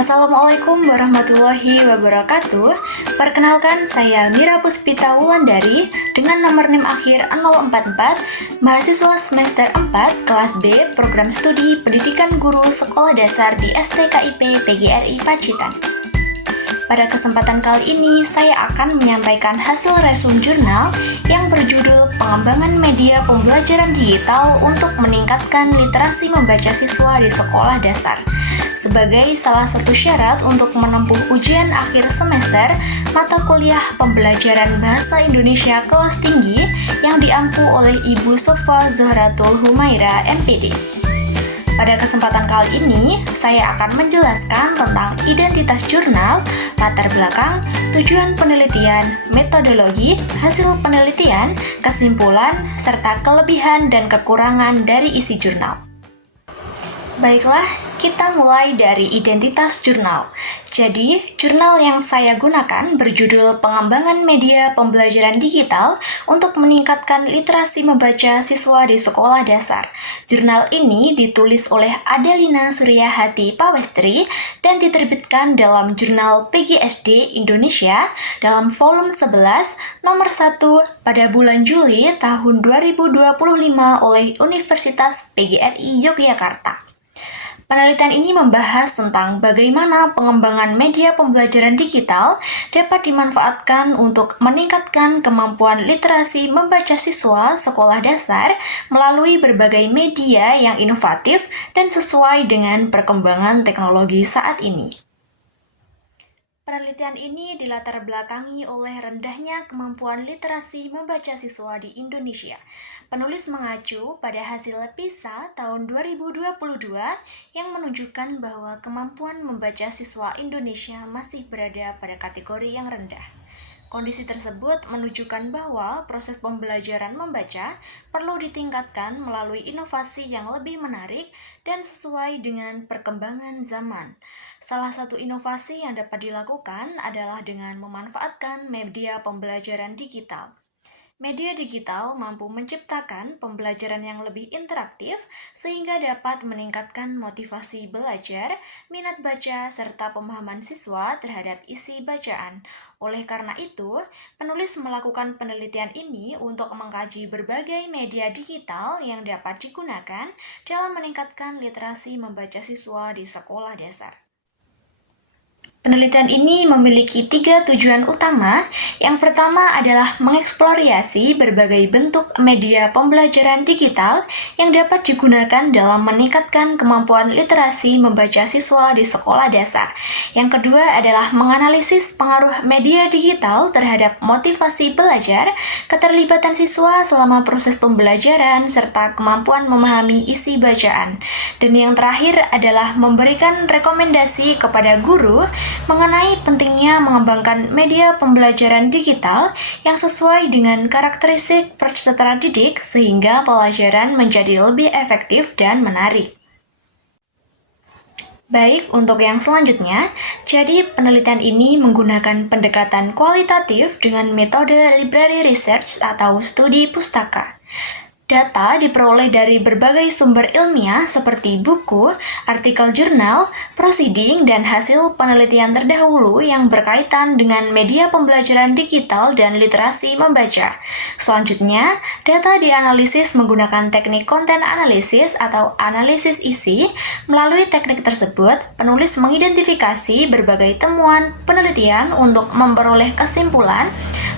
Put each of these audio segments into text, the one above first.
Assalamualaikum warahmatullahi wabarakatuh. Perkenalkan, saya Mira Puspita Wulandari dengan nomor NIM akhir 044, mahasiswa semester 4 kelas B, program studi pendidikan guru sekolah dasar di STKIP PGRI Pacitan. Pada kesempatan kali ini, saya akan menyampaikan hasil resume jurnal yang berjudul Pengembangan Media Pembelajaran Digital untuk Meningkatkan Literasi Membaca Siswa di Sekolah Dasar, sebagai salah satu syarat untuk menempuh ujian akhir semester mata kuliah pembelajaran Bahasa Indonesia kelas tinggi yang diampu oleh Ibu Sofa Zohratul Humaira, MPD. Pada kesempatan kali ini, saya akan menjelaskan tentang identitas jurnal, latar belakang, tujuan penelitian, metodologi, hasil penelitian, kesimpulan, serta kelebihan dan kekurangan dari isi jurnal. Baiklah, kita mulai dari identitas jurnal. Jadi, jurnal yang saya gunakan berjudul Pengembangan Media Pembelajaran Digital untuk Meningkatkan Literasi Membaca Siswa di Sekolah Dasar. Jurnal ini ditulis oleh Adelina Suryahati Pawestri dan diterbitkan dalam jurnal PGSD Indonesia dalam volume 11 nomor 1 pada bulan Juli tahun 2025 oleh Universitas PGRI Yogyakarta. Penelitian ini membahas tentang bagaimana pengembangan media pembelajaran digital dapat dimanfaatkan untuk meningkatkan kemampuan literasi membaca siswa sekolah dasar melalui berbagai media yang inovatif dan sesuai dengan perkembangan teknologi saat ini. Penelitian ini dilatar belakangi oleh rendahnya kemampuan literasi membaca siswa di Indonesia. Penulis mengacu pada hasil PISA tahun 2022 yang menunjukkan bahwa kemampuan membaca siswa Indonesia masih berada pada kategori yang rendah. Kondisi tersebut menunjukkan bahwa proses pembelajaran membaca perlu ditingkatkan melalui inovasi yang lebih menarik dan sesuai dengan perkembangan zaman. Salah satu inovasi yang dapat dilakukan adalah dengan memanfaatkan media pembelajaran digital. Media digital mampu menciptakan pembelajaran yang lebih interaktif sehingga dapat meningkatkan motivasi belajar, minat baca, serta pemahaman siswa terhadap isi bacaan. Oleh karena itu, penulis melakukan penelitian ini untuk mengkaji berbagai media digital yang dapat digunakan dalam meningkatkan literasi membaca siswa di sekolah dasar. Penelitian ini memiliki 3 tujuan utama. Yang pertama adalah mengeksplorasi berbagai bentuk media pembelajaran digital yang dapat digunakan dalam meningkatkan kemampuan literasi membaca siswa di sekolah dasar. Yang kedua adalah menganalisis pengaruh media digital terhadap motivasi belajar, keterlibatan siswa selama proses pembelajaran, serta kemampuan memahami isi bacaan. Dan yang terakhir adalah memberikan rekomendasi kepada guru mengenai pentingnya mengembangkan media pembelajaran digital yang sesuai dengan karakteristik peserta didik sehingga pelajaran menjadi lebih efektif dan menarik. Baik, untuk yang selanjutnya, jadi penelitian ini menggunakan pendekatan kualitatif dengan metode library research atau studi pustaka. Data diperoleh dari berbagai sumber ilmiah seperti buku, artikel jurnal, proceeding, dan hasil penelitian terdahulu yang berkaitan dengan media pembelajaran digital dan literasi membaca. Selanjutnya, data dianalisis menggunakan teknik konten analisis atau analisis isi. Melalui teknik tersebut, penulis mengidentifikasi berbagai temuan penelitian untuk memperoleh kesimpulan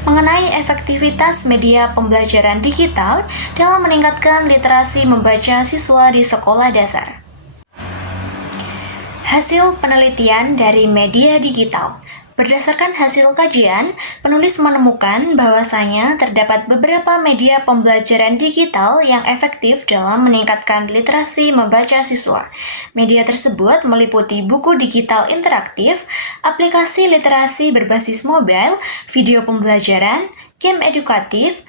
mengenai efektivitas media pembelajaran digital dalam meningkatkan literasi membaca siswa di sekolah dasar. Hasil penelitian dari media digital. Berdasarkan hasil kajian, penulis menemukan bahwasanya terdapat beberapa media pembelajaran digital yang efektif dalam meningkatkan literasi membaca siswa. Media tersebut meliputi buku digital interaktif, aplikasi literasi berbasis mobile, video pembelajaran, game edukatif,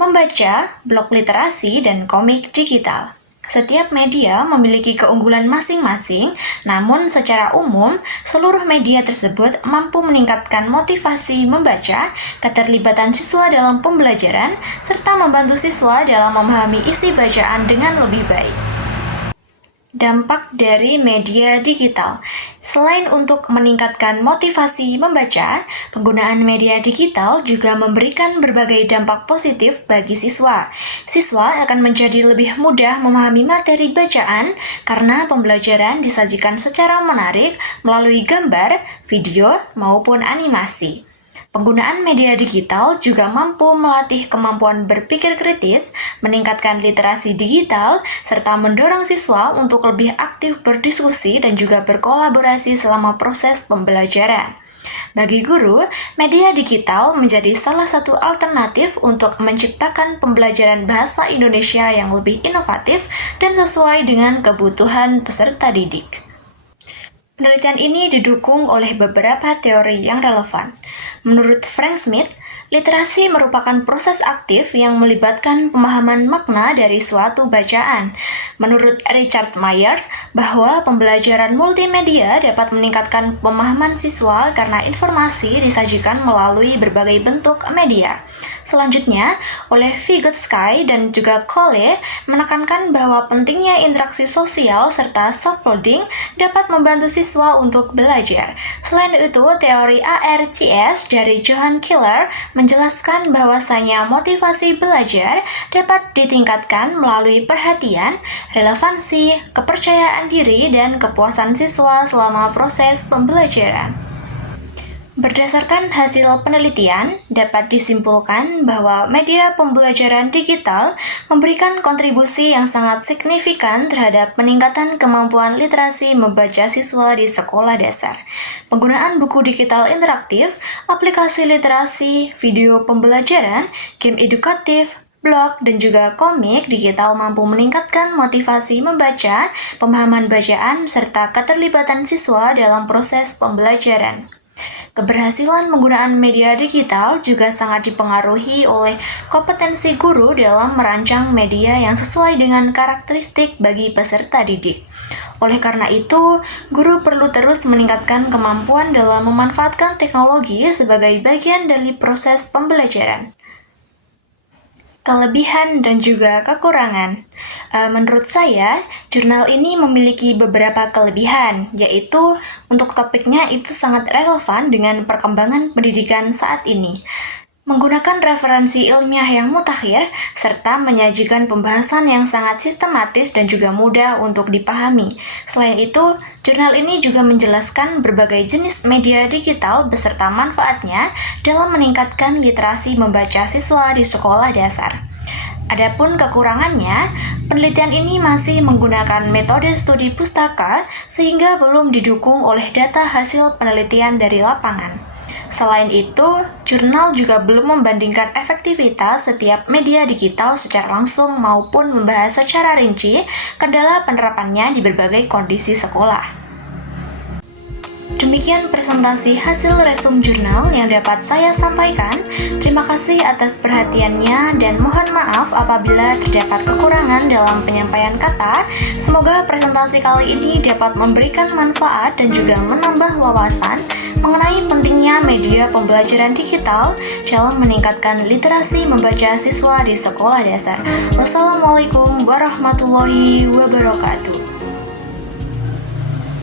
membaca, blog literasi, dan komik digital. Setiap media memiliki keunggulan masing-masing, namun secara umum, seluruh media tersebut mampu meningkatkan motivasi membaca, keterlibatan siswa dalam pembelajaran, serta membantu siswa dalam memahami isi bacaan dengan lebih baik. Dampak dari media digital. Selain untuk meningkatkan motivasi membaca, penggunaan media digital juga memberikan berbagai dampak positif bagi siswa. Siswa akan menjadi lebih mudah memahami materi bacaan karena pembelajaran disajikan secara menarik melalui gambar, video, maupun animasi. Penggunaan media digital juga mampu melatih kemampuan berpikir kritis, meningkatkan literasi digital, serta mendorong siswa untuk lebih aktif berdiskusi dan juga berkolaborasi selama proses pembelajaran. Bagi guru, media digital menjadi salah satu alternatif untuk menciptakan pembelajaran bahasa Indonesia yang lebih inovatif dan sesuai dengan kebutuhan peserta didik. Penelitian ini didukung oleh beberapa teori yang relevan. Menurut Frank Smith, literasi merupakan proses aktif yang melibatkan pemahaman makna dari suatu bacaan. Menurut Richard Mayer, bahwa pembelajaran multimedia dapat meningkatkan pemahaman siswa karena informasi disajikan melalui berbagai bentuk media. Selanjutnya, oleh Vygotsky dan juga Cole menekankan bahwa pentingnya interaksi sosial serta scaffolding dapat membantu siswa untuk belajar. Selain itu, teori ARCS dari Johan Killer menjelaskan bahwasanya motivasi belajar dapat ditingkatkan melalui perhatian, relevansi, kepercayaan diri, dan kepuasan siswa selama proses pembelajaran. Berdasarkan hasil penelitian, dapat disimpulkan bahwa media pembelajaran digital memberikan kontribusi yang sangat signifikan terhadap peningkatan kemampuan literasi membaca siswa di sekolah dasar. Penggunaan buku digital interaktif, aplikasi literasi, video pembelajaran, game edukatif, blog, dan juga komik digital mampu meningkatkan motivasi membaca, pemahaman bacaan, serta keterlibatan siswa dalam proses pembelajaran. Keberhasilan penggunaan media digital juga sangat dipengaruhi oleh kompetensi guru dalam merancang media yang sesuai dengan karakteristik bagi peserta didik. Oleh karena itu, guru perlu terus meningkatkan kemampuan dalam memanfaatkan teknologi sebagai bagian dari proses pembelajaran. Kelebihan dan juga kekurangan. Menurut saya, jurnal ini memiliki beberapa kelebihan, yaitu untuk topiknya itu sangat relevan dengan perkembangan pendidikan saat ini. Menggunakan referensi ilmiah yang mutakhir, serta menyajikan pembahasan yang sangat sistematis dan juga mudah untuk dipahami. Selain itu, jurnal ini juga menjelaskan berbagai jenis media digital beserta manfaatnya dalam meningkatkan literasi membaca siswa di sekolah dasar. Adapun kekurangannya, penelitian ini masih menggunakan metode studi pustaka sehingga belum didukung oleh data hasil penelitian dari lapangan. Selain itu, jurnal juga belum membandingkan efektivitas setiap media digital secara langsung maupun membahas secara rinci kendala penerapannya di berbagai kondisi sekolah. Demikian presentasi hasil resum jurnal yang dapat saya sampaikan. Terima kasih atas perhatiannya dan mohon maaf apabila terdapat kekurangan dalam penyampaian kata. Semoga presentasi kali ini dapat memberikan manfaat dan juga menambah wawasan mengenai pentingnya media pembelajaran digital dalam meningkatkan literasi membaca siswa di sekolah dasar. Wassalamualaikum warahmatullahi wabarakatuh.